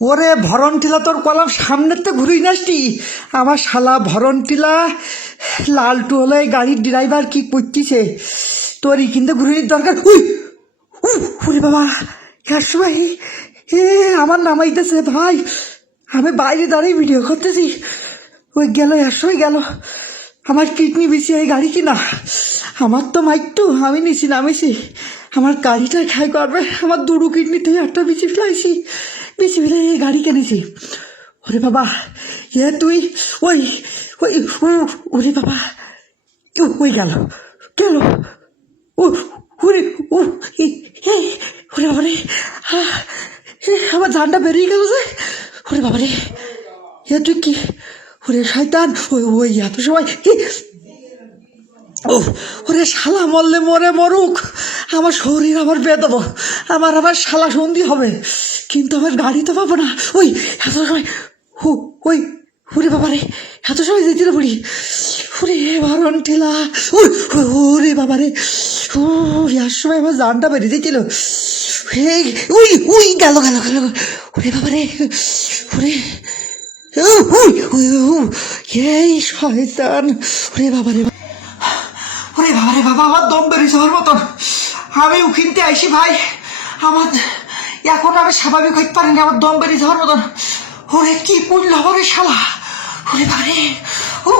ওরে ভরণ টিলা, তোর কলাম সামনের তো ঘুরেই নাসটি। আমার শালা ভরণ টিলা লালটু হলো এই গাড়ির ড্রাইভার, কি করতেছে তোরই কিন্তু ঘুরির দরকার। ওরে বাবা, এর সময় আমার নামাইতেছে ভাই, আমি বাইরে দাঁড়িয়ে ভিডিও করতেছি, ওই গেল এর সময় গেল। আমার কিডনি বেশি এই গাড়ি কিনা, আমার তো মাইটু আমি নিছি নামেছি, আমার গাড়িটা খাই করবে। আমার দুটো কিডনি থেকে একটা বেশি ফেলাইছি, বেশি ফেলে এই গাড়ি কিনেছি। ওরে বাবা, তুই ওই ওই ওরে বাবা, ওই গেল গেল, ও ওরে ও ওরে বাবা রে, আমার জানটা বেরিয়ে গেল যে। ওরে বাবা রে, তুই কি, ওরে শয়তান, ওই ওই এত সময় ও ওরে শালা মরলে মরে মরুক, আমার শরীর আমার বেদব, আমার শালা সন্ধি হবে, কিন্তু আমার গাড়ি তো পাবো না। ওই এত সময় ওই ওরে বাবা রে, এত সময় যেতে পড়ি, ওরে ভরণ ঠেলা, ওরে বাবা রে, ও আর সময় আমার জানটা বেরিয়ে দিয়েছিল। ওই ওই গেল গেল গেল, ওরে বাবা রে, ওরে এই শয়তান, ওরে বাবা রে, ওরে বাবা রে বাবা, আমার দম বেরিয়ে যাওয়ার মতন, আমি উকিনতে আইসি ভাই, আমার এখন আমি স্বাভাবিক হইতে পারিনি, আমার দম বেরিয়ে যাওয়ার মতন। ওরে কি করল ওরে শালা, ওরে বাবা রে, ও